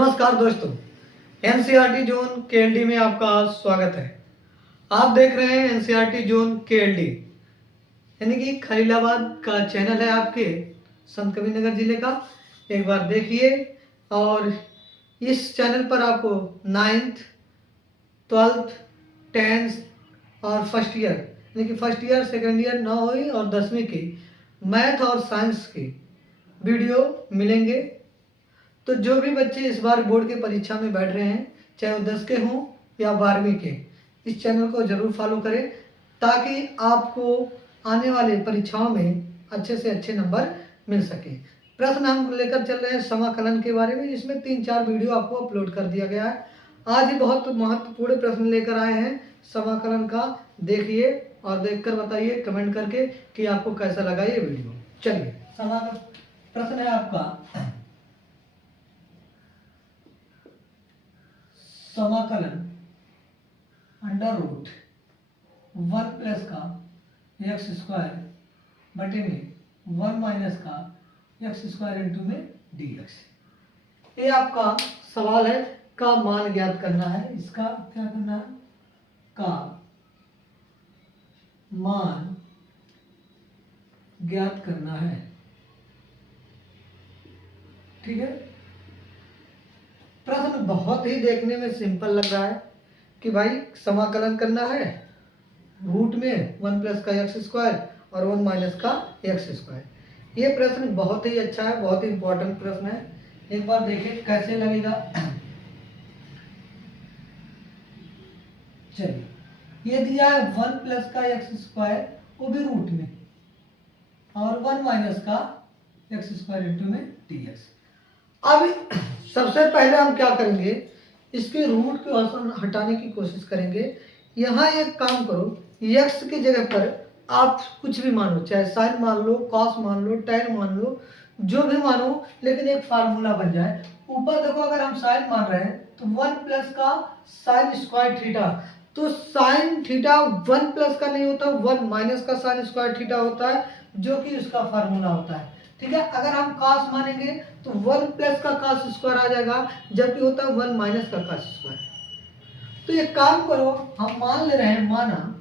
नमस्कार दोस्तों, NCERT zone KLD में आपका स्वागत है। आप देख रहे हैं एनसीईआरटी जोन केएलडी, यानी कि खलीलाबाद का चैनल है आपके संत कबीरनगर जिले का। एक बार देखिए, और इस चैनल पर आपको 9th, 12th, 10th और फर्स्ट ईयर, यानी कि फर्स्ट ईयर, सेकेंड ईयर, 9वीं और 10वीं की मैथ और साइंस की वीडियो मिलेंगे। तो जो भी बच्चे इस बार बोर्ड के परीक्षा में बैठ रहे हैं, चाहे वो 10 के हों या 12वीं के, इस चैनल को जरूर फॉलो करें ताकि आपको आने वाले परीक्षाओं में अच्छे से अच्छे नंबर मिल सके। प्रश्न हम लेकर चल रहे हैं समाकलन के बारे में, इसमें 3-4 वीडियो आपको अपलोड कर दिया गया है। आज ही बहुत महत्वपूर्ण प्रश्न लेकर आए हैं समाकलन का। देखिए और देखकर बताइए कमेंट करके कि आपको कैसा लगा ये वीडियो। चलिए, समाकलन प्रश्न है आपका, समाकलन अंडर रूट 1 प्लस का एक्स स्क्वायर बटे में 1 माइनस का एक्स स्क्वायर इंटू में डी एक्स। ये आपका सवाल है, का मान ज्ञात करना है। इसका क्या करना है? का मान ज्ञात करना है। ठीक है, प्रश्न बहुत ही देखने में सिंपल लग रहा है कि भाई समाकलन करना है रूट में 1 प्लस का एक्स स्क्वायर और 1 माइनस का एक्स स्क्वायर। ये प्रश्न बहुत ही अच्छा है, बहुत ही इंपॉर्टेंट प्रश्न है। एक बार देखिए कैसे लगेगा। चलिए, ये दिया है 1 प्लस का एक्स स्क्वायर, वो भी रूट में, और 1 माइनस का एक्स स्क्वायर इंटू में डी एक्स। अब सबसे पहले हम क्या करेंगे, इसके रूट को हटाने की कोशिश करेंगे। यहाँ एक काम करो, x की जगह पर आप कुछ भी मानो, चाहे साइन मान लो, कॉस मान लो, टैन मान लो, जो भी मानो, लेकिन एक फार्मूला बन जाए। ऊपर देखो, अगर हम साइन मान रहे हैं तो 1 प्लस का साइन स्क्वायर थीटा, तो साइन थीटा 1 प्लस का नहीं होता, 1 माइनस का साइन स्क्वायर थीटा होता है, जो कि उसका फार्मूला होता है। ठीक है, अगर हम कॉस मानेंगे तो 1 प्लस का कॉस स्क्वायर आ जाएगा, जबकि होता है 1 माइनस का कॉस स्क्वायर। तो ये काम करो, हम मान ले रहे हैं, माना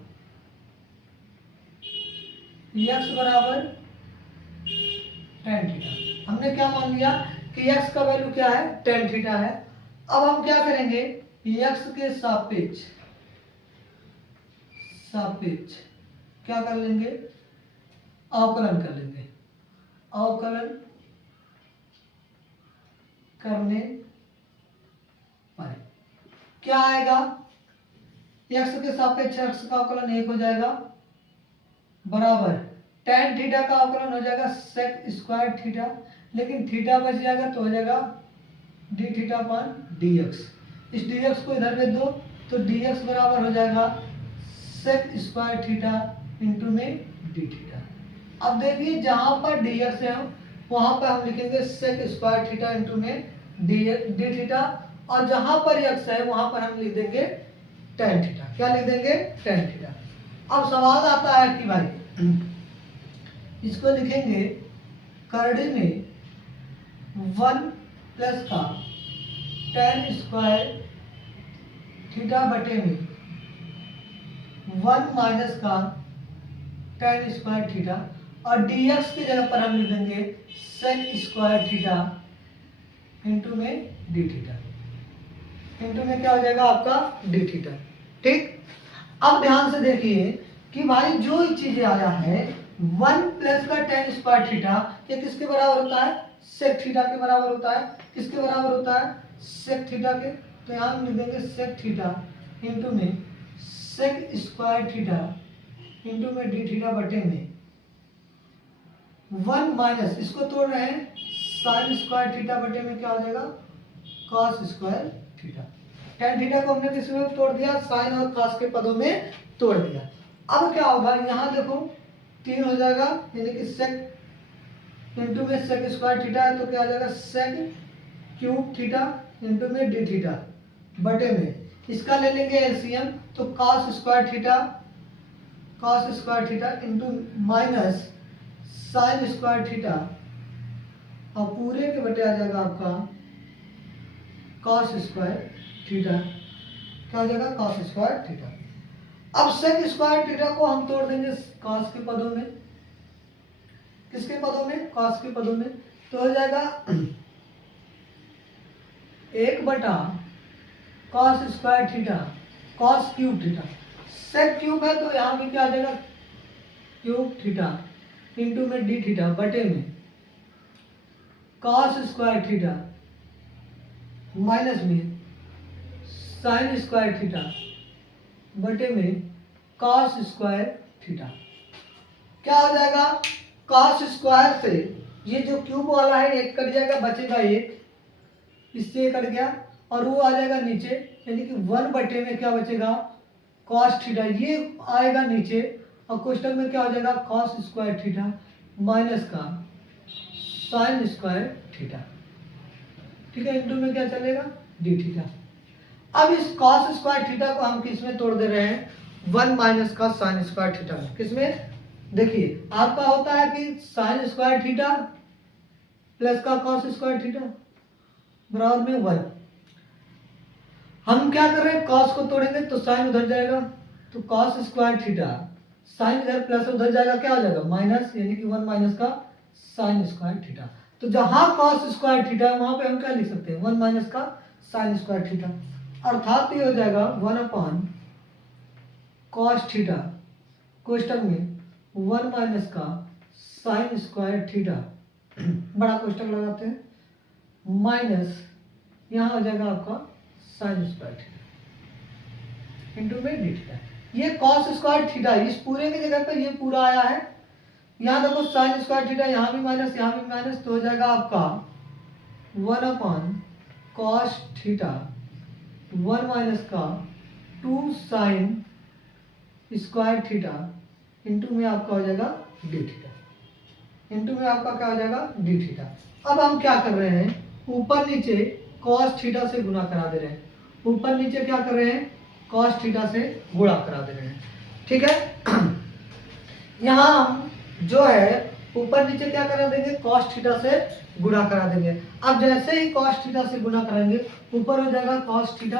x बराबर tan थीटा। हमने क्या मान लिया कि x का वैल्यू क्या है, tan थीटा है। अब हम क्या करेंगे, x के सापेक्ष क्या कर लेंगे, अवकलन कर लेंगे। अवकलन करने पर क्या आएगा, x के सापेक्ष x का अवकलन 1 हो जाएगा, बराबर tan थीटा का अवकलन हो जाएगा sec स्क्वायर थीटा, लेकिन थीटा बच जाएगा तो हो जाएगा d थीटा अपान dx। इस dx को इधर भेज दो तो dx बराबर हो जाएगा sec स्क्वायर थीटा इंटू में d थीटा। अब देखिए, जहां पर dx है वहां पर हम लिखेंगे sec स्क्वायर थीटा इंटू में d थीटा, और जहां पर x है वहां पर हम लिख देंगे tan थीटा। क्या लिख देंगे, tan थीटा। अब सवाल आता है कि भाई इसको लिखेंगे करड़ी में 1 प्लस का tan स्क्वायर थीटा बटे में 1 माइनस का tan स्क्वायर थीटा, और dx की जगह पर हम लिख देंगे sec स्क्वायर थीटा इंटू में d थीटा। इंटू में क्या हो जाएगा आपका d थीटा। ठीक, अब ध्यान से देखिए कि भाई जो चीजें आया है 1 प्लस का tan स्क्वायर थीटा, ये किसके बराबर होता है, sec थीटा के बराबर होता है। किसके बराबर होता है, sec थीटा के। तो यहाँ हम लिख देंगे sec थीटा इंटू में sec स्क्वायर थीटा इंटू में d थीटा बटे में 1 माइनस, इसको तोड़ रहे हैं, साइन स्क्वायर थीटा बटे में क्या हो जाएगा, cos square theta. tan theta को हमने किस में तोड़ दिया, साइन और cos के पदों में तोड़ दिया। अब क्या होगा, यहाँ देखो 3 हो जाएगा, यानी कि sec इंटू में sec स्क्वायर थीटा है, तो क्या आ जाएगा sec क्यूब थीटा इंटू में d थीटा बटे में, इसका ले लेंगे एलसीएम, तो cos square theta into minus sign square theta, और पूरे के बटे आ जाएगा आपका कॉस स्क्वायर थीटा, क्या हो जाएगा कॉस स्क्वायर थीटा। अब सेक स्क्वायर थीटा को हम तोड़ देंगे कॉस के पदों में, किसके पदों में, कॉस के पदों में, तो हो जाएगा 1 बटा cos square theta cos cube theta. Sec cube है तो यहाँ भी क्या आ जाएगा क्यूब थीटा इंटू में डी थीटा बटे में कॉस स्क्वायर थीटा माइनस में साइन स्क्वायर थीटा बटे में कॉस स्क्वायर थीटा। क्या हो जाएगा कॉस स्क्वायर से ये जो क्यूब वाला है एक कट जाएगा, बचेगा एक, इससे एक कट गया और वो आ जाएगा नीचे, यानी कि 1 बटे में क्या बचेगा कॉस थीटा, ये आएगा नीचे और कोष्टक में क्या हो जाएगा कॉस स्क्वायर थीटा माइनस का साइन स्क्वायर थीटा, ठीक है, इंटू में क्या चलेगा डी थीटा। अब इस कॉस स्क्वायर थीटा को हम किस में तोड़ दे रहे हैं 1 माइनस का साइन स्क्वायर थीटा में, किसमें, देखिए आपका होता है कि साइन स्क्वायर थीटा प्लस का कॉस स्क्वायर थीटा बराबर में 1। हम क्या कर रहे हैं कॉस को तोड़ेंगे तो साइन उधर जाएगा, तो कॉस स्क्वायर थीटा साइन इधर प्लस उधर जाएगा, क्या हो जाएगा माइनस, यानी कि 1 माइनस का साइन स्क्वायर थीटा। तो जहां कॉस स्क्वायर थीटा है वहां पे हम क्या लिख सकते हैं 1 माइनस का साइन स्क्वायर थीटा, अर्थात ये हो जाएगा 1 अपॉन कॉस थीटा कोष्टक में 1 माइनस का साइन स्क्वायर थीटा, बड़ा कोष्टक लगाते हैं, माइनस यहाँ हो जाएगा आपका साइन स्क्वायर थीटा इंटू में डी थीटा। ये कॉस स्क्वायर थीटा इस पूरे की जगह पे ये पूरा आया है, यहाँ देखो साइन स्क्वायर थीटा यहाँ भी माइनस यहाँ भी माइनस, तो हो जाएगा आपका 1 अपॉन कॉस थीटा 1 माइनस का 2 साइन स्क्वायर थीटा इंटू में आपका हो जाएगा डी थीटा, इंटू में आपका क्या हो जाएगा डी थीटा। अब हम क्या कर रहे हैं ऊपर नीचे कॉस थीटा से गुणा करा दे रहे हैं, ऊपर नीचे क्या कर रहे हैं कॉस थीटा से गुणा करा दे रहे हैं, ठीक है। यहाँ हम जो है ऊपर नीचे क्या करा देंगे कॉस थीटा से गुणा करा देंगे। अब जैसे ही कॉस थीटा से गुणा कराएंगे ऊपर हो जाएगा कॉस थीटा,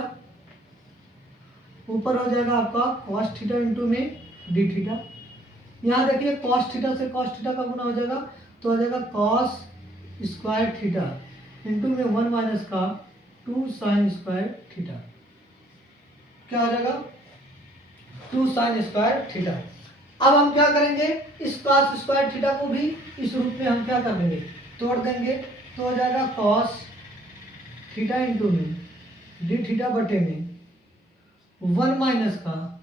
ऊपर हो जाएगा आपका कॉस थीटा इंटू में डी थीटा। यहाँ देखिए कॉस थीटा से कॉस थीटा का गुणा हो जाएगा तो हो जाएगा कॉस स्क्वायर थीटा इंटू में 1 माइनस का 2 साइन स्क्वायर थीटा, क्या हो जाएगा 2 साइन स्क्वायर थीटा। अब हम क्या करेंगे इस कॉस स्क्वायर थीटा को भी इस रूप में हम क्या कर देंगे तोड़ देंगे, तो हो जाएगा कॉस थीटा इंटू में डी थीटा बटे में 1 माइनस का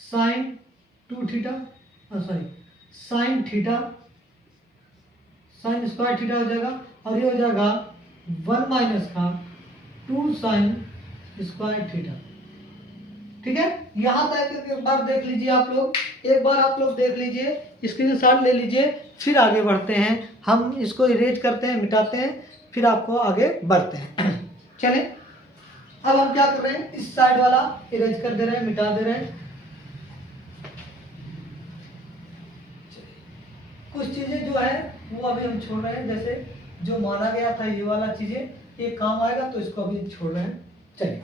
sine 2 theta sorry sine theta sine square theta हो जाएगा और ये हो जाएगा 1 माइनस का 2 साइन स्क्वायर थीटा, ठीक है। यहाँ तक एक बार देख लीजिए आप लोग, एक बार आप लोग देख लीजिए, स्क्रीनशॉट ले लीजिए, फिर आगे बढ़ते हैं। हम इसको इरेज करते हैं मिटाते हैं फिर आपको आगे बढ़ते हैं। चलें अब हम क्या कर रहे हैं इस साइड वाला इरेज कर दे रहे हैं मिटा दे रहे हैं। कुछ चीजें जो है वो अभी हम छोड़ रहे हैं, जैसे जो माना गया था ये वाला चीजें ये काम आएगा तो इसको अभी छोड़ रहे हैं। चलिए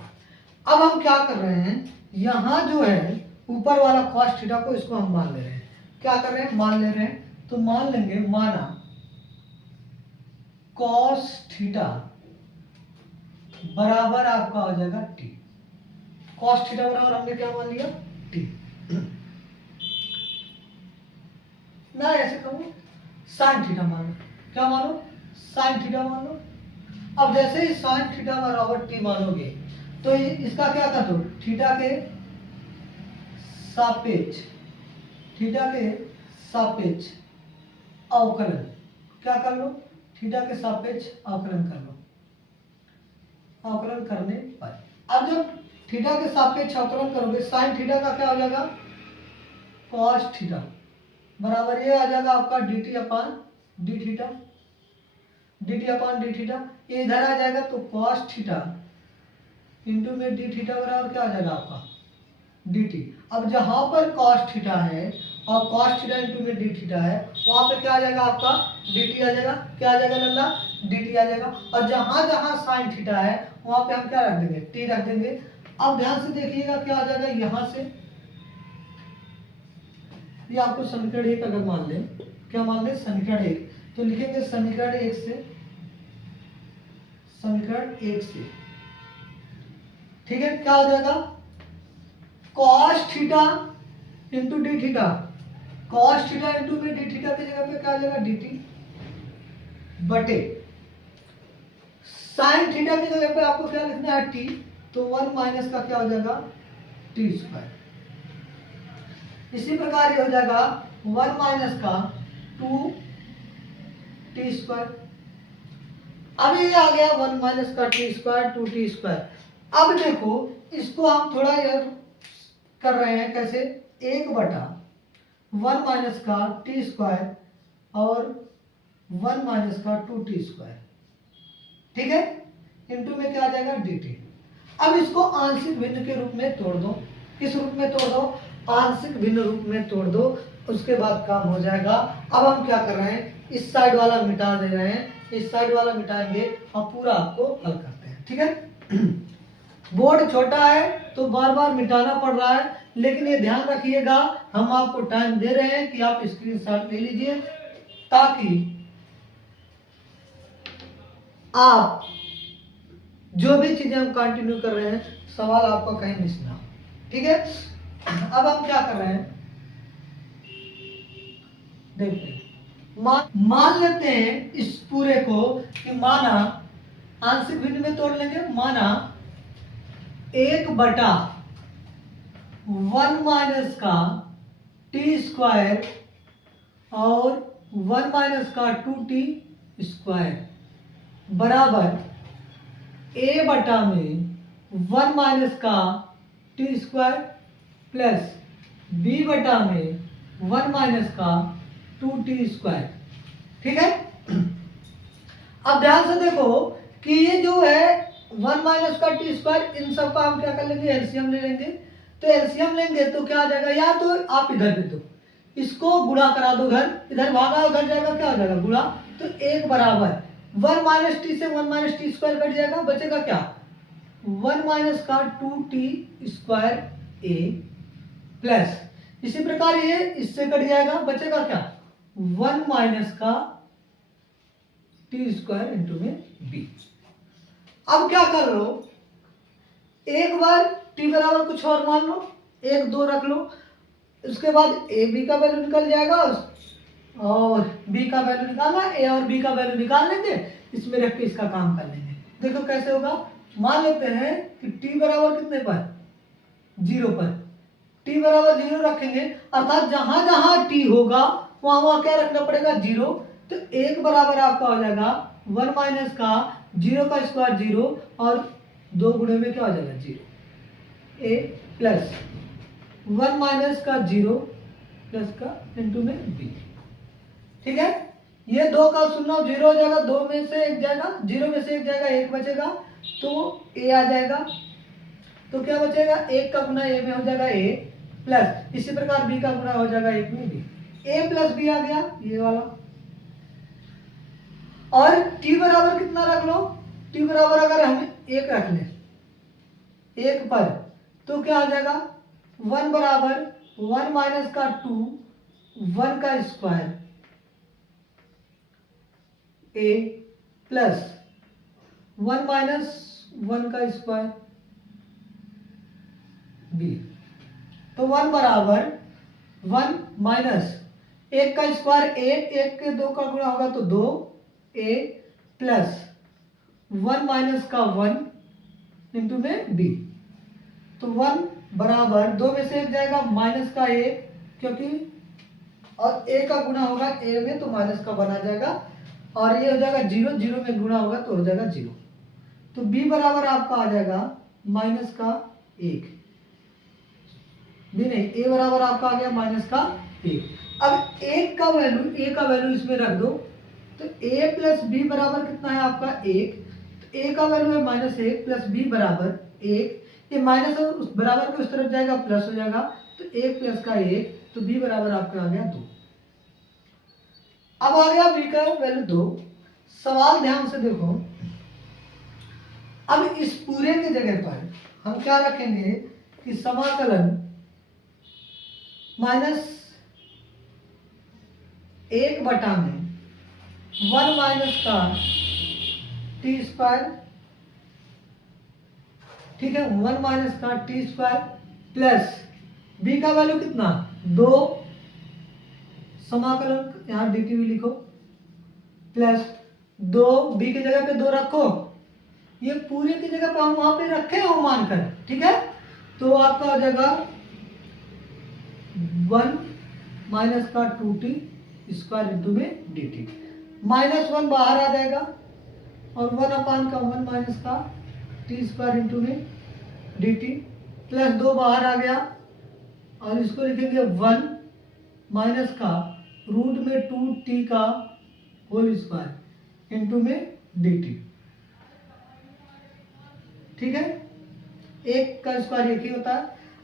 अब हम क्या कर रहे हैं यहाँ जो है ऊपर वाला कॉस थीटा को इसको हम मान ले रहे हैं, क्या कर रहे हैं मान ले रहे हैं, तो मान लेंगे माना कॉस थीटा बराबर आपका हो जाएगा टी, कॉस थीटा बराबर हमने क्या मान लिया टी, ना ऐसे कहूँ साइन थीटा मान लो, क्या मानो साइन थीटा मान लो। अब जैसे ही साइन थीटा बराबर टी मानोगे तो इसका क्या कर दो थीटा के सापेक्ष अवकलन, क्या कर लो थीटा के सापेक्ष अवकलन कर लो, अवकलन करने पर अब जब थीटा के सापेक्ष अवकलन करोगे साइन थीटा का क्या हो जाएगा कॉस थीटा बराबर ये आ जाएगा आपका D T upon D theta, D T upon D theta, ये इधर आ जाएगा तो कॉस थीटा इंटू में डी थीटा बराबर क्या आ जाएगा आपका डी टी। अब जहां पर कॉस थीटा है और कॉस थीटा इंटू में डी थीटा है वहां पे क्या आ जाएगा आपका डी टी आ जाएगा, क्या आ जाएगा लल्ला डी टी आ जाएगा। और जहां जहां साइन थीटा है वहां पे हम क्या रख देंगे, टी रख देंगे। अब ध्यान से देखिएगा क्या आ जाएगा यहां से, ये आपको समीकरण 1 अगर मान लें, क्या मान लें, समीकरण 1, तो लिखेंगे समीकरण 1 से, समीकरण 1 से, ठीक है, क्या हो जाएगा, cos theta into D theta, cos theta into में डी थीटा की जगह पे क्या आ जाएगा, डी टी बटे साइन थीटा की जगह पे आपको क्या लिखना है, टी, तो 1 माइनस का क्या हो जाएगा, टी स्क्वायर। इसी प्रकार ये हो जाएगा 1 माइनस का 2 टी स्क्वायर। अब ये आ गया 1 माइनस का टी स्क्वायर 2 टी स्क्वायर। अब देखो इसको हम थोड़ा यार कर रहे हैं कैसे, 1/1 माइनस का टी स्क्वायर और 1 माइनस का 2 टी स्क्वायर, ठीक है, इनटू में क्या आ जाएगा, डी टी। अब इसको आंशिक भिन्न के रूप में तोड़ दो, किस रूप में तोड़ दो, आंशिक भिन्न रूप में तोड़ दो, उसके बाद काम हो जाएगा। अब हम क्या कर रहे हैं, इस साइड वाला मिटा दे रहे हैं, इस साइड वाला मिटाएंगे और पूरा आपको हल करते हैं, ठीक है। बोर्ड छोटा है तो बार बार मिटाना पड़ रहा है, लेकिन ये ध्यान रखिएगा हम आपको टाइम दे रहे हैं कि आप स्क्रीनशॉट ले लीजिए ताकि आप जो भी चीजें हम कंटिन्यू कर रहे हैं सवाल आपका कहीं मिस ना हो, ठीक है। अब हम क्या कर रहे हैं, देखते हैं, मान लेते हैं इस पूरे को कि माना आंशिक भिन्न में तोड़ लेंगे, माना 1/1 माइनस का टी स्क्वायर और 1 माइनस का 2t स्क्वायर बराबर a बटा में 1 माइनस का टी स्क्वायर प्लस b बटा में 1 माइनस का 2t स्क्वायर, ठीक है। अब ध्यान से देखो कि ये जो है 1 माइनस का टी स्क्वायर, इन सब का हम क्या कर लेंगे, एलसीएम ले लेंगे। तो एलसीएम लेंगे तो क्या आ जाएगा, या तो आप इधर दे दो, इसको गुणा करा दो, इधर भागा उधर जाएगा, क्या हो जाएगा, गुणा, तो 1 बराबर 1 माइनस टी से 1 माइनस टी स्क्वायर कट जाएगा, बचेगा क्या, 1 माइनस का 2t स्क्वायर ए प्लस, इसी प्रकार ये इससे कट जाएगा, बचेगा क्या, 1 माइनस का टी स्क्वायर इंटू में बी। अब क्या कर लो, एक बार टी बराबर कुछ और मान लो, 1 2 रख लो, उसके बाद ए बी का वैल्यू निकल जाएगा और बी का वैल्यू निकालना, ए और बी का वैल्यू निकाल लेंगे, इसमें रख के इसका काम कर लेंगे। देखो कैसे होगा, मान लेते हैं कि टी बराबर कितने पर, 0 पर, टी बराबर 0 रखेंगे, अर्थात जहां जहां टी होगा वहां वहां क्या रखना पड़ेगा, 0। तो 1 बराबर आपका हो जाएगा 1 माइनस का 0 का स्क्वायर 0 और 2 गुणे में क्या हो जाएगा, 0 ए प्लस 1 माइनस का 0 प्लस का इंटू में बी, ठीक है। ये 2 का 0 0 हो जाएगा, 2 में से 1 जाएगा, 0 में से 1 जाएगा, 1 बचेगा, तो ए आ जाएगा, तो क्या बचेगा, 1 का गुना ए में हो जाएगा ए प्लस, इसी प्रकार बी का गुना हो जाएगा 1 में बी, ए प्लस बी आ गया ये वाला। और t बराबर कितना रख लो, t बराबर अगर हम 1 रख लें 1 पर, तो क्या आ जाएगा, 1 बराबर 1 माइनस का 2 1 का स्क्वायर ए प्लस 1 माइनस 1 का स्क्वायर बी। तो 1 बराबर 1 माइनस 1 का स्क्वायर 1, 1 के 2 का गुणा होगा तो 2 ए प्लस 1 माइनस का 1 इंटू में बी। तो 1 बराबर 2 में से 1 जाएगा, माइनस का 1, क्योंकि और ए का गुणा होगा ए में तो माइनस का 1 आ जाएगा, और ये हो जाएगा 0, 0 में गुणा होगा तो हो जाएगा 0। तो बी बराबर आपका आ जाएगा माइनस का 1, बी नहीं, ए बराबर आपका आ गया माइनस का 1। अब 1 का वैल्यू, ए का वैल्यू इसमें रख दो, तो a प्लस बी बराबर कितना है आपका 1, तो a का वैल्यू है -1 प्लस b बराबर 1, ये माइनस उस बराबर के उस तरफ जाएगा प्लस हो जाएगा, तो 1 प्लस का 1, तो b बराबर आपका आ गया 2। अब आ गया b का वैल्यू 2। सवाल ध्यान से देखो, अब इस पूरे की जगह पर हम क्या रखेंगे कि समाकलन माइनस 1/में 1 माइनस का टी स्क्वायर, ठीक है, 1 माइनस का टी स्क्वायर प्लस बी का वैल्यू कितना 2, समाकलन यहाँ डी टी भी लिखो, प्लस 2, बी की जगह पे 2 रखो, ये पूरे की जगह पे हम वहां पे रखे हो मानकर, ठीक है। तो आपका हो जाएगा 1 माइनस का 2t स्क्वायर इंटू में dt, -1 बाहर आ जाएगा और 1 का 1 माइनस का टी स्क्वायर इंटू में dt, प्लस 2 बाहर आ गया और इसको लिखेंगे 1 माइनस का रूट में 2t का होल स्क्वायर इंटू में dt, ठीक है। एक का स्क्वायर एक ही होता है।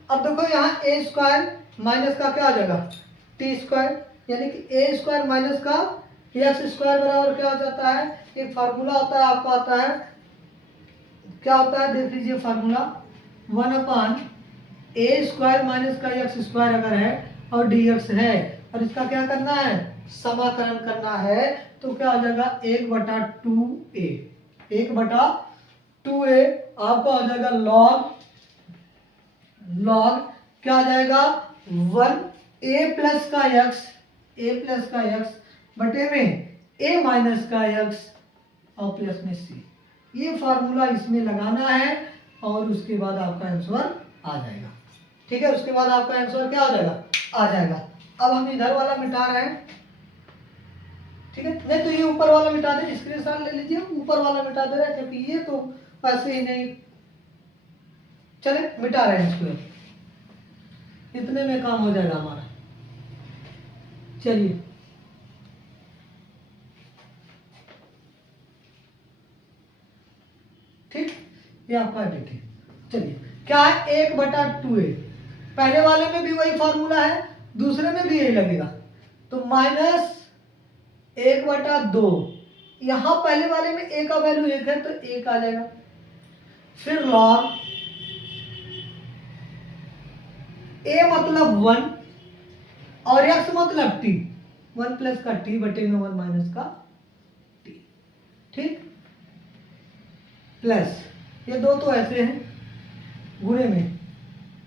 अब देखो यहाँ ए स्क्वायर माइनस का क्या आ जाएगा टी स्क्वायर, यानी कि ए स्क्वायर माइनस का एक्स स्क्वायर बराबर क्या हो जाता है, एक फार्मूला होता है आपको आता है, क्या होता है देख लीजिए फार्मूला, 1/a स्क्वायर माइनस का एक्स स्क्वायर अगर है और dx है और इसका क्या करना है समाकलन करना है, तो क्या हो जाएगा 1/2a, 1/2a आपका हो जाएगा लॉग क्या आ जाएगा 1a प्लस का x बटे में a माइनस का x और प्लस में c, ये फार्मूला इसमें लगाना है और उसके बाद आपका आंसर आ जाएगा, ठीक है। उसके बाद आपका आंसर क्या हो जाएगा आ जाएगा। अब हम इधर वाला मिटा रहे हैं, ठीक है, नहीं तो ये ऊपर वाला मिटा दे, स्क्रीनशॉट ले लीजिए, ऊपर वाला मिटा दे रहे हैं क्योंकि ये तो ऐसे ही नहीं, चले मिटा रहे हैं इसको, इतने में काम हो जाएगा हमारा। चलिए ठीक, ये आपका डेट है। चलिए क्या है 1/2a, पहले वाले में भी वही फॉर्मूला है, दूसरे में भी यही लगेगा, तो -1/2, यहां पहले वाले में a का वैल्यू 1 है तो 1 आ जाएगा, फिर लॉग a मतलब 1 और x मतलब t, 1 प्लस का t बटे में 1 माइनस का t, ठीक, प्लस ये दो तो ऐसे हैं गुणे में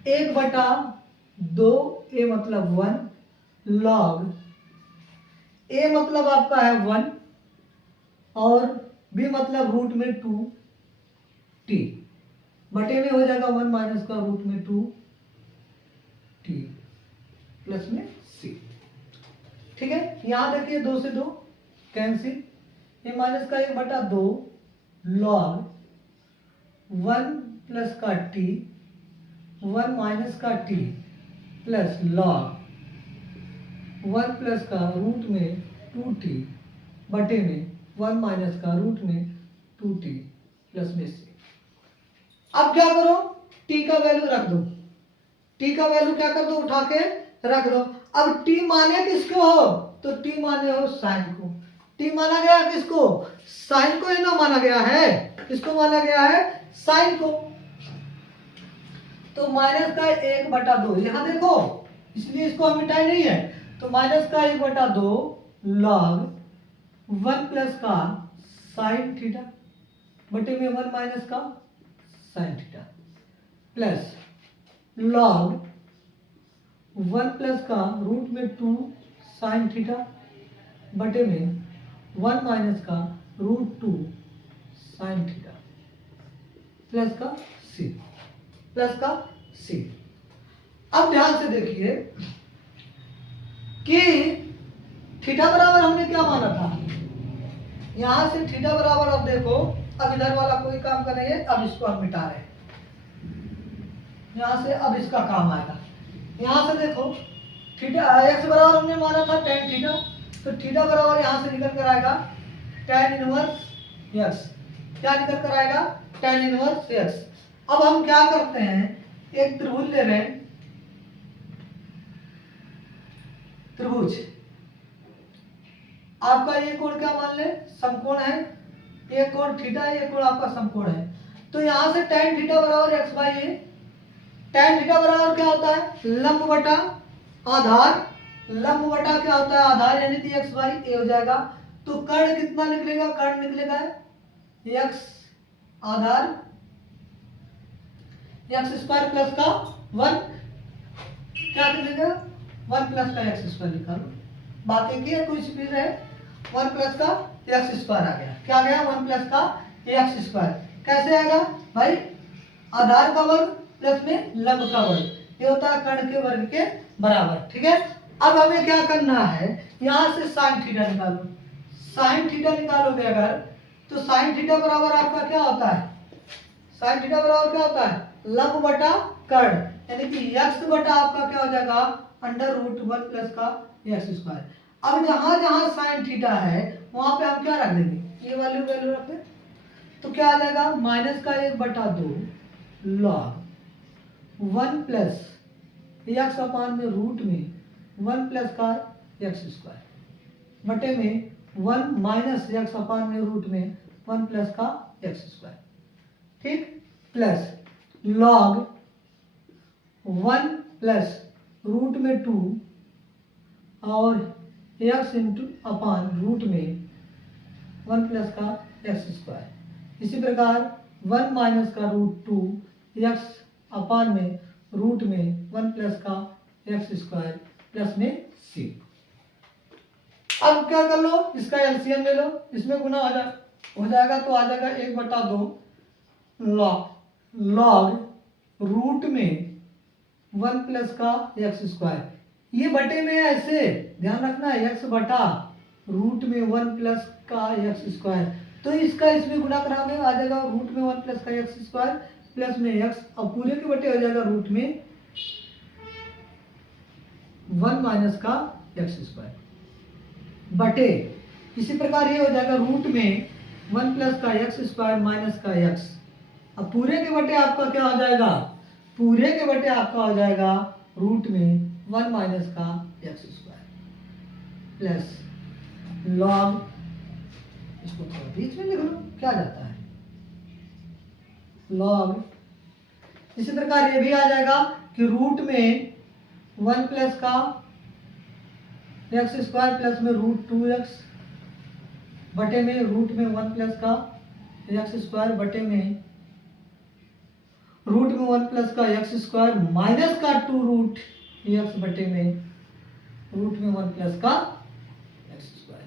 1/2, a मतलब 1 लॉग a मतलब आपका है 1 और b मतलब रूट में 2t बटे में हो जाएगा 1 माइनस का रूट में 2t प्लस में c, ठीक है। यहां देखिए 2 से 2 कैंसिल, ये माइनस का 1/2 लॉग 1 प्लस का t 1 माइनस का t प्लस लॉग 1 प्लस का रूट में 2t बटे में 1 माइनस का रूट में 2t प्लस में c। अब क्या करो t का वैल्यू रख दो, t का वैल्यू क्या कर दो उठा के रख दो। अब t माने किसको हो, तो t माने हो साइन को, t माना गया किसको साइन को, ही ना माना गया है, किसको माना गया है साइन को, तो माइनस का 1/2 यहां देखो, इसलिए इसको हम मिटाए नहीं है, तो माइनस का 1/2 लॉग 1 प्लस का साइन थीटा बटे में 1 माइनस का sine theta plus log 1 plus का रूट में 2 साइन थीटा बटे में 1 माइनस का रूट 2 साइन थीटा प्लस का c। अब ध्यान से देखिए कि थीटा बराबर हमने क्या माना था, यहां से थीटा बराबर, अब देखो अब इधर वाला कोई काम करेंगे, अब इसको हम मिटा रहे हैं, यहां से अब इसका काम आएगा। यहां से देखो थीटा x बराबर हमने माना था tan थीटा, तो थीटा बराबर यहां से निकल कर आएगा tan इनवर्स x, क्या निकल कर आएगा tan इनवर्स x। अब हम क्या करते हैं, एक त्रिभुज ले रहे हैं, त्रिभुज आपका ये कोण क्या मान ले समकोण है, ये कोण थीटा है, ये कोण आपका समकोण है। तो यहाँ से tan थीटा बराबर x by A, tan theta बराबर क्या होता है लंब बटा आधार, लंब बटा क्या होता है आधार, यानी कि एक्स बाई ए हो जाएगा। तो कर्ण कितना निकलेगा, कर्ण निकलेगा एक्स आधार एक्स स्क्वायर प्लस का 1, क्या निकलेगा 1 प्लस का एक्स स्क्वायर निकालो, बाकी की कुछ भी रहे 1 प्लस का एक्स स्क्वायर आ गया, क्या आ गया 1 प्लस का एक्स स्क्वायर। कैसे आएगा भाई, आधार का वर्ग प्लस में लंब का वर्ग, ये होता है कर्ण के वर्ग के बराबर। ठीक है, अब हमें क्या करना है, यहां से साइन थीटा निकालो, साइन थीटा निकालोगे अगर तो साइन थीटा बराबर आपका क्या होता है, साइन थीटा बराबर क्या होता है लंब बटा कर्ण, यानी कि एक्स बटा आपका क्या हो जाएगा अंडर रूट 1 प्लस का एक्स स्क्वायर। अब जहां जहां साइन थीटा है वहां पे हम क्या रख देंगे, ये वाली वैल्यू रख दें, तो क्या आ जाएगा माइनस का 1/2 लॉग 1 प्लस एक्स अपान में रूट में 1 प्लस का एक्स स्क्वायर बटे में 1 माइनस एक्स अपान में रूट में 1 प्लस का एक्स स्क्वायर, ठीक, प्लस लॉग 1 प्लस रूट में 2 और एक्स इंटू अपान रूट में 1 प्लस का एक्स स्क्वायर। इसी प्रकार 1 माइनस का रूट 2 एक्स अपान में रूट में 1 प्लस का एक्स स्क्वायर प्लस में सी। अब क्या कर लो, इसका एलसीएम ले लो, इसमें गुना हो जाएगा तो आ जाएगा 1/2 लॉग रूट में 1 प्लस का एक्स स्क्वायर, ये बटे में ऐसे ध्यान रखना है एक्स बटा रूट में 1 प्लस का एक्स स्क्वायर, तो इसका इसमें गुना कराओगे आ जाएगा रूट में 1 प्लस का एक्स स्क्वायर प्लस में एक्स, अब पूरे के बटे हो जाएगा रूट में 1 माइनस का एक्स स्क्वायर बटे, इसी प्रकार ये हो जाएगा रूट में 1 प्लस का एक्स स्क्वायर माइनस का एक्स, अब पूरे के बटे आपका क्या हो जाएगा, पूरे के बटे आपका हो जाएगा रूट में 1 माइनस का एक्स स्क्वायर प्लस लॉग, इसको थोड़ा बीच में लिख लो क्या जाता है लॉग, इसी प्रकार ये भी आ जाएगा कि रूट में 1 प्लस का एक्स स्क्वायर प्लस में रूट 2x बटे में रूट में 1 प्लस का एक्स स्क्वायर बटे में रूट में 1 प्लस का एक्स स्क्वायर माइनस का 2 रूट एक्स बटे में रूट में 1 प्लस का एक्स स्क्वायर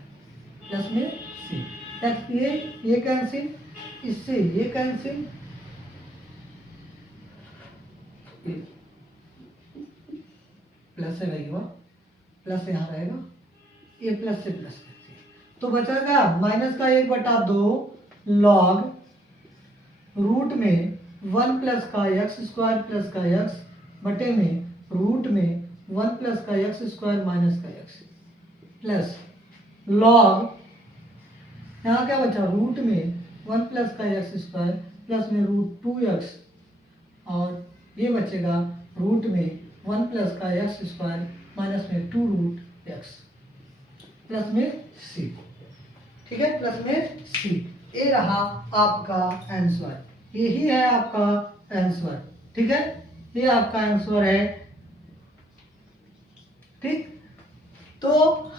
प्लस में सी। एक्स ये कैंसिल, इससे ये कैंसिल, प्लस है रहेगा, प्लस यहाँ रहेगा, ये प्लस से प्लस तो बचेगा माइनस का 1/2 लॉग रूट में 1 प्लस का एक्स स्क्वायर प्लस का एक्स बटे में रूट में 1 प्लस का एक्स स्क्वायर माइनस का एक्स प्लस लॉग, यहाँ क्या बचा रूट में 1 प्लस का एक्स स्क्वायर प्लस में रूट 2x और ये बचेगा रूट में 1 प्लस का एक्स स्क्वायर माइनस में 2 रूट एक्स प्लस में सी। ठीक है, प्लस में सी, ये रहा आपका आंसर, यही है आपका आंसर। ठीक है, ये आपका आंसर है। ठीक, तो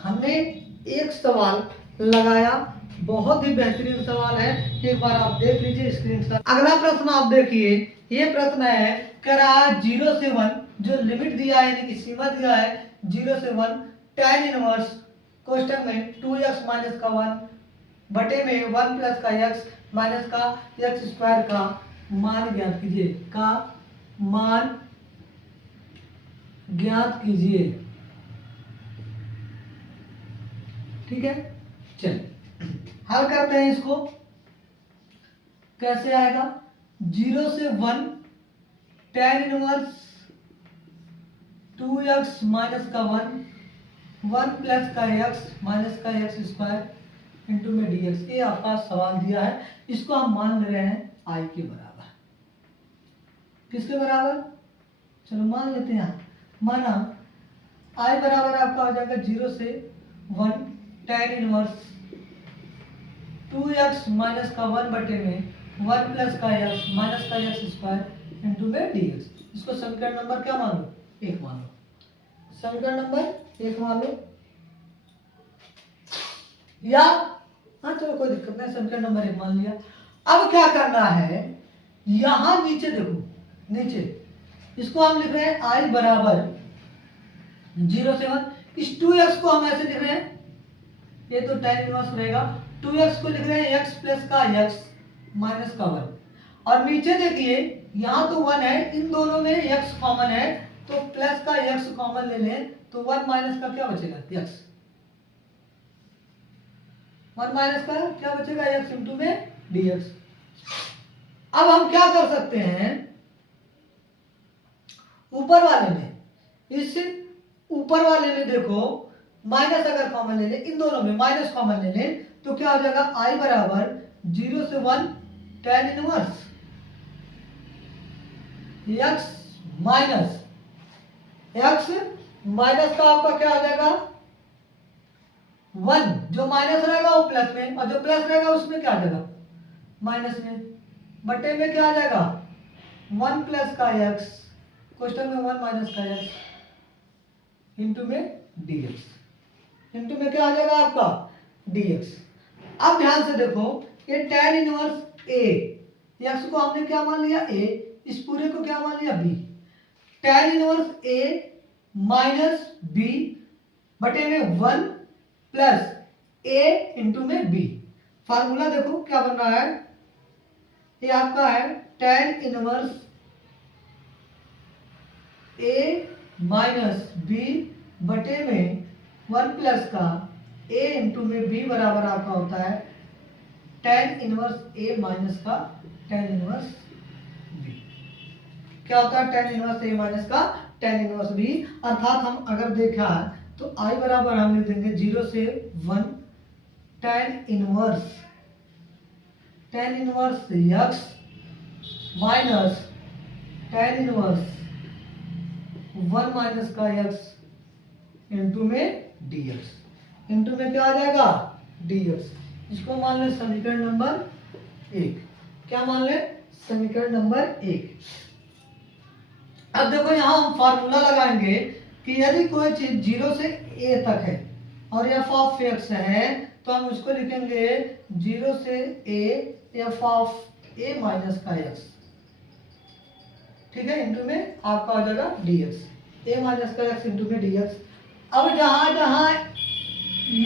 हमने एक सवाल लगाया, बहुत ही बेहतरीन सवाल है, एक बार आप देख लीजिए स्क्रीन पर। अगला प्रश्न आप देखिए, ये प्रश्न है करा 0 से 1, जो लिमिट दिया है यानी कि सीमा दिया है 0 से 1 tan इनवर्स क्वेश्चन में 2x माइनस का 1 बटे में 1 प्लस का x माइनस का x स्क्वायर का मान ज्ञात कीजिए, का मान ज्ञात कीजिए। ठीक है, चलिए हल करते हैं इसको। कैसे आएगा, 0 से 1 tan इनवर्स 2x माइनस का 1 प्लस का x माइनस का x स्क्वायर इंटू में dx, ये आपका सवाल दिया है, इसको हम मान ले रहे हैं i के बराबर। किसके बराबर, चलो मान लेते हैं, माना i बराबर आपका हो जाएगा 0 से 1 tan इनवर्स 2x माइनस का 1 बटे में 1 प्लस का एक्स माइनस का एक्स स्क्वायर इंटू में डी एक्स। इसको समीकरण नंबर क्या मान लो? 1 मान लो। समीकरण नंबर 1 मान लो, या हाँ चलो कोई दिक्कत नहीं, समीकरण नंबर 1 मान लिया। अब क्या करना है, यहां नीचे देखो, नीचे इसको हम लिख रहे हैं i बराबर 0 से 1। इस 2x को हम ऐसे लिख रहे हैं, ये तो tan इनवर्स रहेगा, 2x को लिख रहे हैं x प्लस का x माइनस का 1। और नीचे देखिए यहां तो 1 है, इन दोनों में x कॉमन है, तो प्लस का x कॉमन ले लें तो 1 माइनस का क्या बचेगा? x। 1 माइनस का क्या बचेगा? x इंटू में dx। अब हम क्या कर सकते हैं, ऊपर वाले में, इस ऊपर वाले में देखो माइनस अगर कॉमन ले लें, इन दोनों में माइनस कॉमन ले लें तो क्या हो जाएगा? i बराबर 0 से 1 tan inverse x minus x minus का आपका क्या हो जाएगा? 1। जो माइनस रहेगा वो प्लस में, और जो प्लस रहेगा उसमें क्या आ जाएगा? माइनस में। बटे में क्या आ जाएगा? 1 प्लस का x, क्वेश्चन में 1 माइनस का x इंटू में dx। इंटू में क्या आ जाएगा आपका? dx। अब ध्यान से देखो, ये tan इनवर्स a, x को हमने क्या मान लिया? a, इस पूरे को क्या मान लिया? b। tan inverse a minus b बटे में 1 प्लस a इंटू में b। फार्मूला देखो क्या बन रहा है, ये आपका है tan inverse a minus b बटे में 1 प्लस का a इंटू में b बराबर आपका होता है tan इनवर्स a माइनस का tan इनवर्स b। क्या होता है? tan इनवर्स a माइनस का tan इनवर्स b। अर्थात हम अगर देखा तो i बराबर हम लिख देंगे 0 से 1 tan inverse x minus tan inverse 1 minus का x इंटू में dx। इंटू में क्या आ जाएगा? dx। इसको मान ले समीकरण नंबर 1। क्या मान ले? समीकरण नंबर 1। अब देखो यहां हम फार्मूला लगाएंगे कि यदि कोई चीज 0 से a तक है और f ऑफ x है तो हम उसको लिखेंगे 0 से a f of a minus का x, ठीक है, इंटू में आपका आ जाएगा dx। a माइनस का x इंटू में dx। अब जहां जहां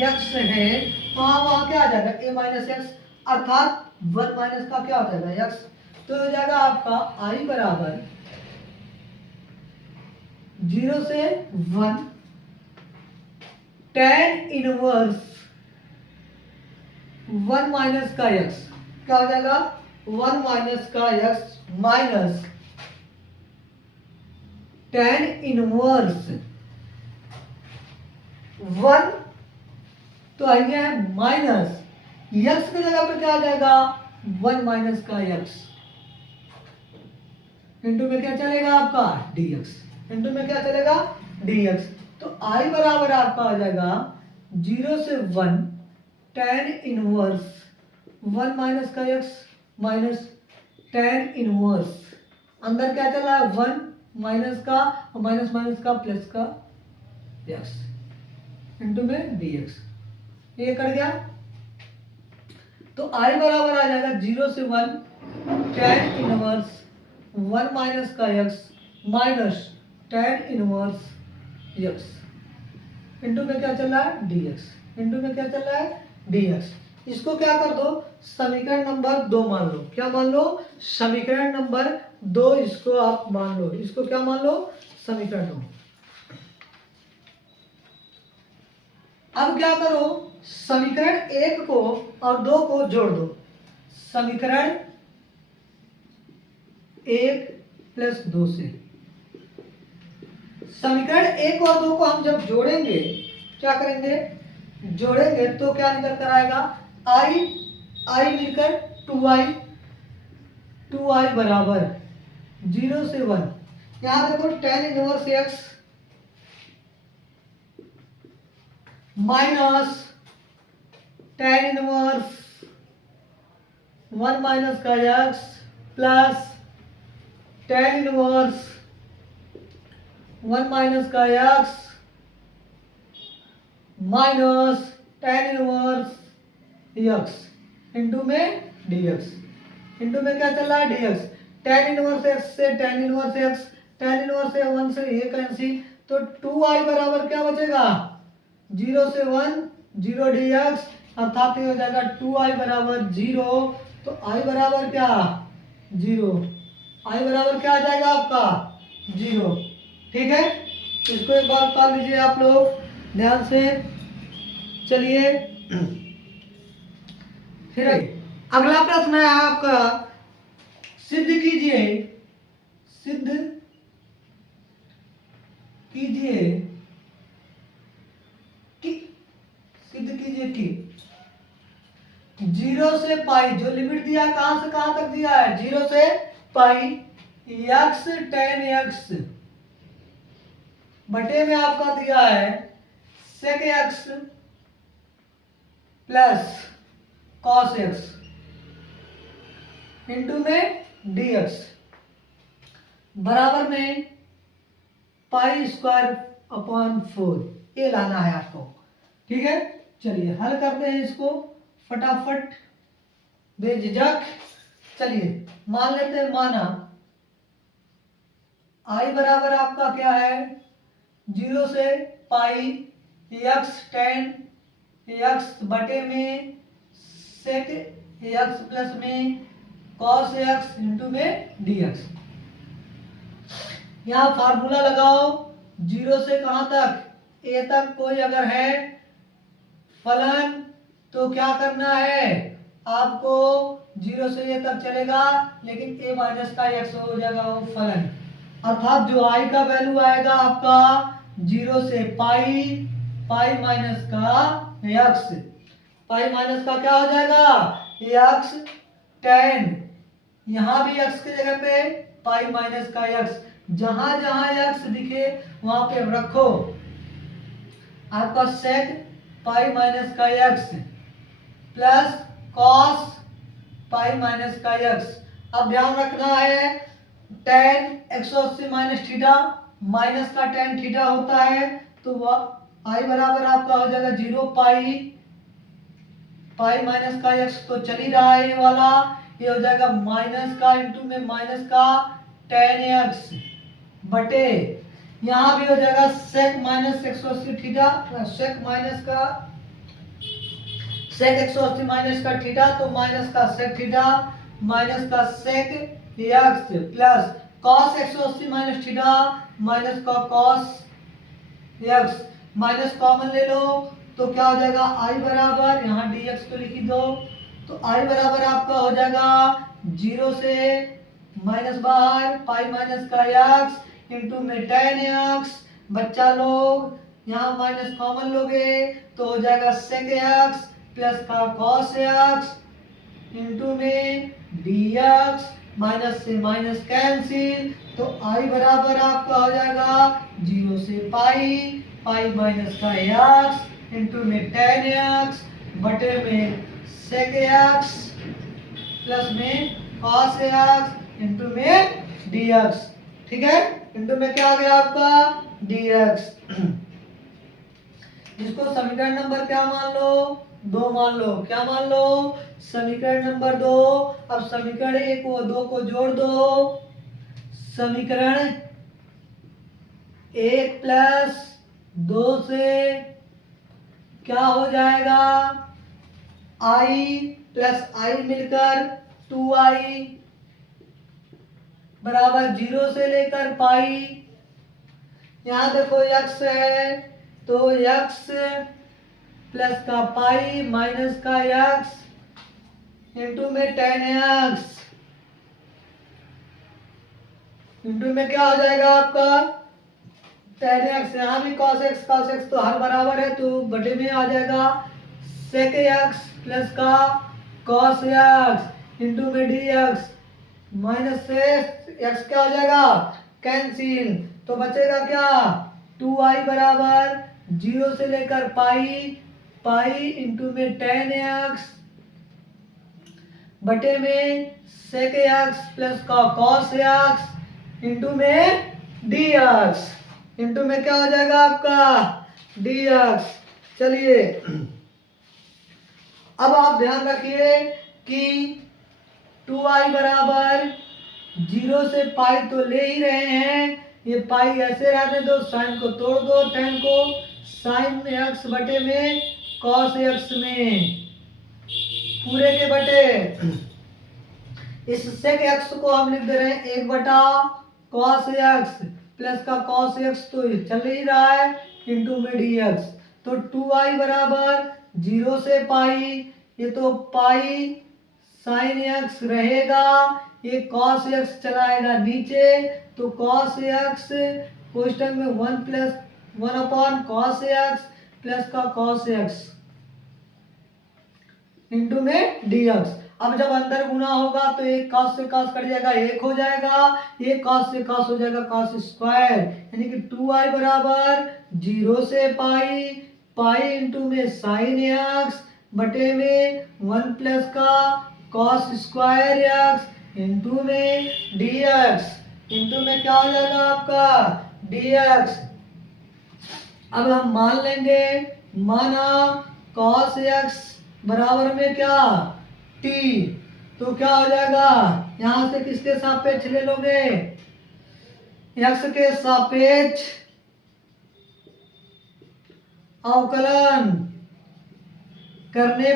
x है वहां क्या आ जाएगा? a माइनस एक्स, अर्थात 1 माइनस का क्या हो जाएगा? x। तो हो जाएगा आपका i बराबर 0 से 1 tan इनवर्स 1 माइनस का x, क्या हो जाएगा? 1 माइनस का x माइनस tan इनवर्स 1, तो आइए माइनस x की जगह पे क्या आ जाएगा? 1 माइनस का x इंटू में क्या चलेगा आपका? dx। इंटू में क्या चलेगा? dx। तो i बराबर आपका आ जाएगा 0 से 1 tan इनवर्स 1 माइनस का x माइनस tan इनवर्स, अंदर क्या चला है? 1 माइनस का और माइनस माइनस का प्लस का x इंटू में dx। ये कर गया तो i बराबर आ जाएगा 0 से 1 tan इनवर्स 1 माइनस का x minus tan inverse x into में क्या चल रहा है? dx। इंटू में क्या चल रहा है? dx। इसको क्या कर दो? समीकरण नंबर 2 मान लो। क्या मान लो? समीकरण नंबर 2 इसको आप मान लो। इसको क्या मान लो? समीकरण 2। अब क्या करो? समीकरण 1 को और 2 को जोड़ दो। समीकरण 1 प्लस 2 से समीकरण 1 और 2 को हम जब जोड़ेंगे, क्या करेंगे? जोड़ेंगे तो क्या निकल कर आएगा? i मिलकर 2i बराबर 0 से 1। यहां देखो tan inverse x minus tan inverse 1 minus का x plus tan inverse 1 minus का x minus tan inverse x into में डी एक्स। इंटू में क्या चल रहा है, d x. Tan inverse x से tan inverse x, tan inverse one से ये कैंसिल, तो 2i बराबर क्या बचेगा, 0 से 1 0 डी एक्स, अर्थात ये हो जाएगा 2i बराबर 0। तो i बराबर क्या, 0। i बराबर क्या आ जाएगा आपका, 0। ठीक है, इसको एक बार कर लीजिए आप लोग ध्यान से। चलिए फिर अगला प्रश्न है आपका, सिद्ध कीजिए, सिद्ध कीजिए कि, सिद्ध कीजिए कि 0 से पाई, जो लिमिट दिया कहां से कहां तक दिया है, 0 से पाई एक्स टेन एक्स बटे में आपका दिया है sec X plus cos X into में डी एक्स बराबर में पाई स्क्वायर अपॉन 4, ये लाना है आपको। ठीक है, चलिए हल करते हैं इसको फटाफट बेझिझक। चलिए मान लेते हैं, माना आई बराबर आपका क्या है, 0 से पाई एक्स टेन एक्स बटे में सेक एक्स प्लस में कॉस एक्स इंटू में डी एक्स। यहाँ फार्मूला लगाओ, 0 से कहां तक, ए तक कोई अगर है फलन तो क्या करना है आपको, 0 से ए तक चलेगा लेकिन ए माइनस का एक्स हो जाएगा वो फलन, अर्थात जो आई का वैल्यू आएगा आपका 0 से पाई, पाई माइनस का एक्स, पाई माइनस का क्या हो जाएगा एक्स टेन, यहां भी एक्स की जगह पे पाई माइनस का एक्स, जहां जहां एक्स दिखे वहां पे रखो आपका सेक पाई माइनस का x plus cos pi minus का एक्स। अब ध्यान रखना है टेन 180 माइनस थीटा, माइनस का टेन थीटा होता है, तो वह आई बराबर आपका हो जाएगा 0 पाई, पाई माइनस का एक्स तो चल ही रहा है ये वाला, ये हो जाएगा माइनस का इंटू में माइनस का टेन एक्स बटे, यहां भी हो जाएगा sec minus 180 theta, sec minus का सेक 180 माइनस का थीटा तो माइनस का सेक थीटा माइनस का sec X plus cos 180 minus theta minus का कॉस एक्स, माइनस कॉमन ले लो तो क्या हो जाएगा आई बराबर, यहाँ डी एक्स को लिख दो, तो आई बराबर आपका हो जाएगा 0 से माइनस बाहर पाई माइनस का एक्स इंटू में टेन एक्स, बच्चा लोग यहाँ माइनस कॉमन लोगे तो हो जाएगा सेक एक्स प्लस का कॉस एक्स इंटू में डी एक्स, माइनस से माइनस कैंसिल, तो आई बराबर आपका हो जाएगा 0 से पाई, पाई माइनस का एक्स इंटू में टेन एक्स बटे में सेक एक्स प्लस में कॉस एक्स इंटू में डी एक्स। ठीक है, इंटू में क्या आ गया आपका डी एक्स, जिसको समीकरण नंबर क्या मान लो, 2 मान लो, क्या मान लो समीकरण नंबर 2। अब समीकरण 1 व 2 को जोड़ दो, समीकरण 1 प्लस 2 से क्या हो जाएगा, आई प्लस आई मिलकर 2i बराबर 0 से लेकर पाई, यहाँ देखो x है तो x प्लस का पाई माइनस का x इंटू में टेन एक्स इंटू में क्या हो जाएगा आपका टेन एक्स, यहाँ भी कॉस एक्स तो हर बराबर है तो बटे में आ जाएगा सेक एक्स प्लस का कॉस एक्स इंटू में डी एक्स, माइनस से एक्स क्या हो जाएगा कैंसिल, तो बचेगा क्या 2i बराबर 0 से लेकर पाई, पाई इंटू में टेन एक्स बटे में सेक एक्स प्लस का कॉस एक्स इंटू में डी एक्स, इंटू में क्या हो जाएगा आपका डी एक्स। चलिए अब आप ध्यान रखिए कि 2i बराबर 0 से पाई तो ले ही रहे हैं, ये पाई ऐसे रहने दो, साइन को तोड़ दो, टेन को साइन एक्स बटे में कॉस एक्स में पूरे के बटे, इस सेक एक्स को हम लिख दे रहे हैं 1 बटा कॉस एक्स प्लस का कॉस एक्स तो चल ही रहा है इंटू में डी एक्स। तो 2i बराबर 0 से पाई, ये तो पाई साइन एक्स रहेगा, ये कॉस एक्स चलाएगा नीचे, तो कॉस एक्स क्वेश्चन में 1 plus 1 upon cos x plus का कॉस एक्स इंटू में डी एक्स। अब जब अंदर गुना होगा तो एक कॉस से कॉस कट जाएगा, एक हो जाएगा, एक कॉस से कॉस हो जाएगा कॉस स्क्वायर, यानी कि 2i बराबर 0 से पाई, पाई इंटू में साइन एक्स बटे में 1 प्लस का कॉस स्क्वायर एक्स इंटू में डी एक्स, इंटू में क्या हो जाएगा आपका डी एक्स। अब हम मान लेंगे, माना कॉस एक्स बराबर में क्या t, तो क्या हो जाएगा यहां से किसके सापेक्ष ले लोगे, x के सापेक्ष अवकलन करने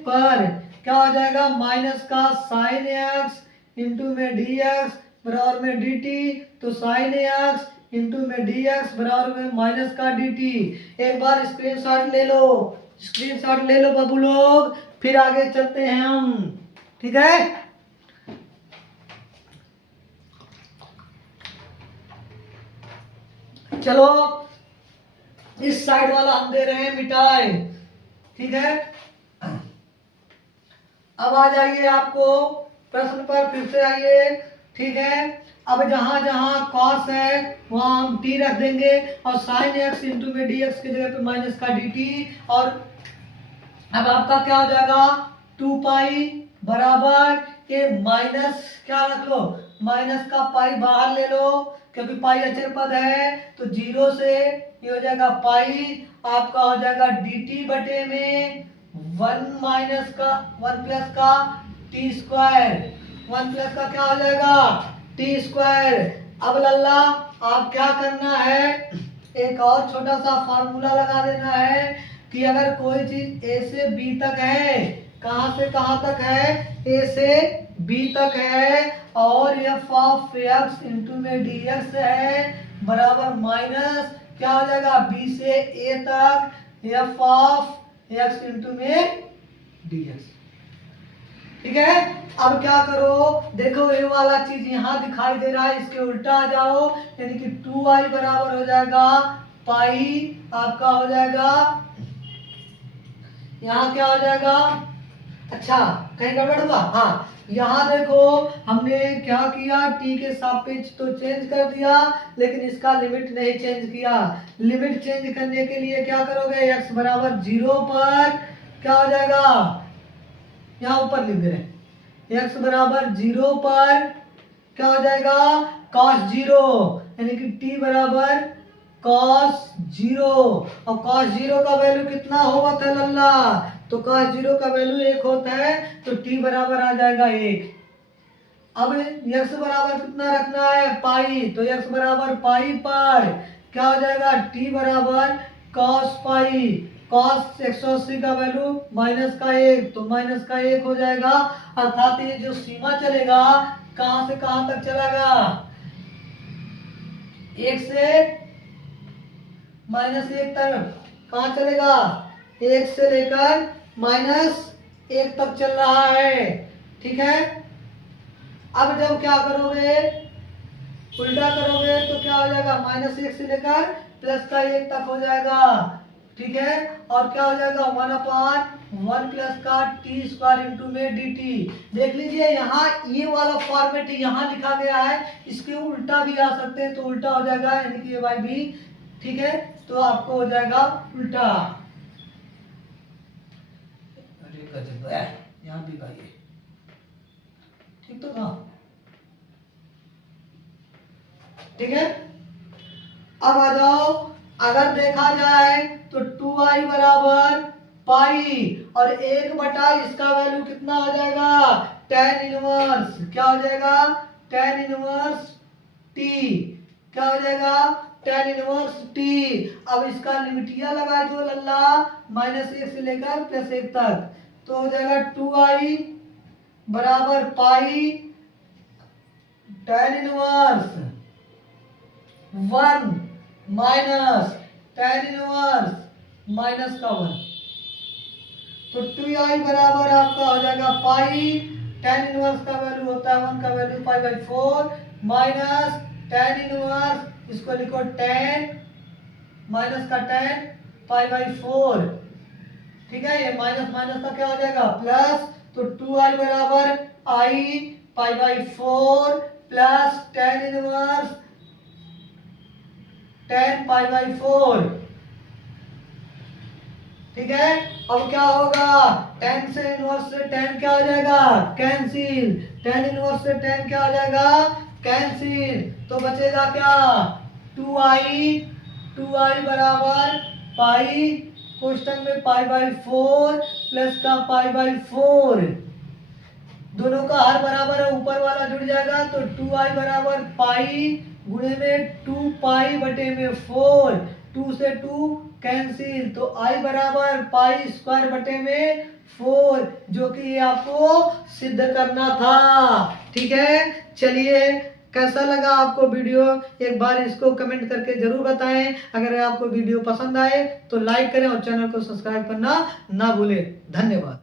पर क्या हो जाएगा माइनस का साइन एक्स इंटू में डी एक्स बराबर में डी टी, तो साइन एक्स इंटू में डी एक्स बराबर में माइनस का डी टी। एक बार स्क्रीनशॉट ले लो बाबू लोग, फिर आगे चलते हैं हम, ठीक है। चलो इस साइड वाला हम दे रहे हैं मिटाई, ठीक है। अब आ जाइए आपको प्रश्न पर फिर से आइए, ठीक है। अब जहां जहां कॉस है वहां हम टी रख देंगे और साइन एक्स इंटू में डी एक्स की जगह पे माइनस का डी टी, और अब आपका क्या हो जाएगा 2 पाई बराबर के माइनस क्या रख लो, माइनस का पाई बाहर ले लो क्योंकि पाई अचर पद है, तो 0 से ये हो जाएगा पाई, आपका हो जाएगा डी टी बटे में 1 प्लस का टी स्क्वायर, 1 प्लस का क्या हो जाएगा टी स्क्वायर। अब लल्ला आप क्या करना है, एक और छोटा सा फार्मूला लगा देना है कि अगर कोई चीज ए से बी तक है, कहां से कहां तक है, ए से बी तक है, और एफ ऑफ एक्स इंटू में डी एक्स है बराबर माइनस क्या हो जाएगा बी से ए तक एफ ऑफ एक्स इंटू में डी एक्स, ठीक है। अब क्या करो, देखो ये वाला चीज यहाँ दिखाई दे रहा है, इसके उल्टा आ जाओ, यानी कि 2i बराबर हो जाएगा पाई, आपका हो जाएगा यहाँ क्या हो जाएगा, अच्छा कहीं गड़बड़ हुआ, हाँ यहाँ देखो हमने क्या किया, t के सापेक्ष तो चेंज कर दिया लेकिन इसका लिमिट नहीं चेंज किया। लिमिट चेंज करने के लिए क्या करोगे, x बराबर 0 पर क्या हो जाएगा, यहाँ ऊपर लिख दे रहे हैं, x बराबर 0 पर क्या हो जाएगा cos 0, यानी कि t बराबर cos 0, और cos 0 का वैल्यू कितना होगा था लल्ला, तो cos 0 का वैल्यू 1 होता है, तो t बराबर आ जाएगा 1। अब x बराबर कितना रखना है पाई, तो x बराबर पाई पर क्या हो जाएगा t बराबर cos पाई, cos 180 का वैल्यू माइनस का 1, तो माइनस का 1 हो जाएगा, अर्थात ये जो सीमा चलेगा कहां से कहां तक चलेगा, 1 से -1 तक, कहां चलेगा 1 से लेकर -1 तक चल रहा है, ठीक है। अब जब क्या करोगे, उल्टा करोगे तो क्या हो जाएगा -1 से लेकर प्लस का 1 तक हो जाएगा, ठीक है। और क्या हो जाएगा 1/1 प्लस का टी स्क्वायर इंटू में डी टी। देख लीजिए यहाँ ये वाला फॉर्मेट यहाँ लिखा गया है, इसके उल्टा भी आ सकते हैं, तो उल्टा हो जाएगा यानी कि ए बाई बी, ठीक है, तो आपको हो जाएगा उल्टा। गजब है, यहाँ भी भाई ठीक तो था, ठीक है। अब आ जाओ, अगर देखा जाए तो 2i बराबर पाई और 1 बटा इसका वैल्यू कितना आ जाएगा, tan इनवर्स, क्या हो जाएगा, tan इनवर्स t, क्या हो जाएगा, tan इनवर्स t। अब इसका लिमिटिया लगा दो लल्ला, -1 से लेकर +1 तक, तो हो जाएगा 2i बराबर पाई tan inverse 1 minus tan inverse -1, तो 2i बराबर आपका हो जाएगा पाई, tan इनवर्स का वैल्यू होता है 1 का वैल्यू पाई/4 माइनस tan इनवर्स, इसको लिखो tan, माइनस का tan पाई/4, ठीक है। ये माइनस माइनस का क्या हो जाएगा प्लस, तो 2i बराबर i pi plus tan inverse tan pi, ठीक है। अब क्या होगा, tan से इनवर्स से tan क्या हो जाएगा, कैंसिल, tan इनवर्स से tan क्या हो जाएगा, कैंसिल, तो बचेगा क्या 2i बराबर पाई, क्वेश्चन में पाई/4 प्लस का पाई/4, दोनों का हर बराबर है, ऊपर वाला जुड़ जाएगा, तो 2i बराबर पाई गुणे में 2 पाई बटे में 4, 2 से 2 कैंसिल, तो i बराबर पाई स्क्वायर बटे में 4, जो कि ये आपको सिद्ध करना था, ठीक है। चलिए, कैसा लगा आपको वीडियो, एक बार इसको कमेंट करके जरूर बताएं। अगर आपको वीडियो पसंद आए तो लाइक करें और चैनल को सब्सक्राइब करना ना भूलें। धन्यवाद।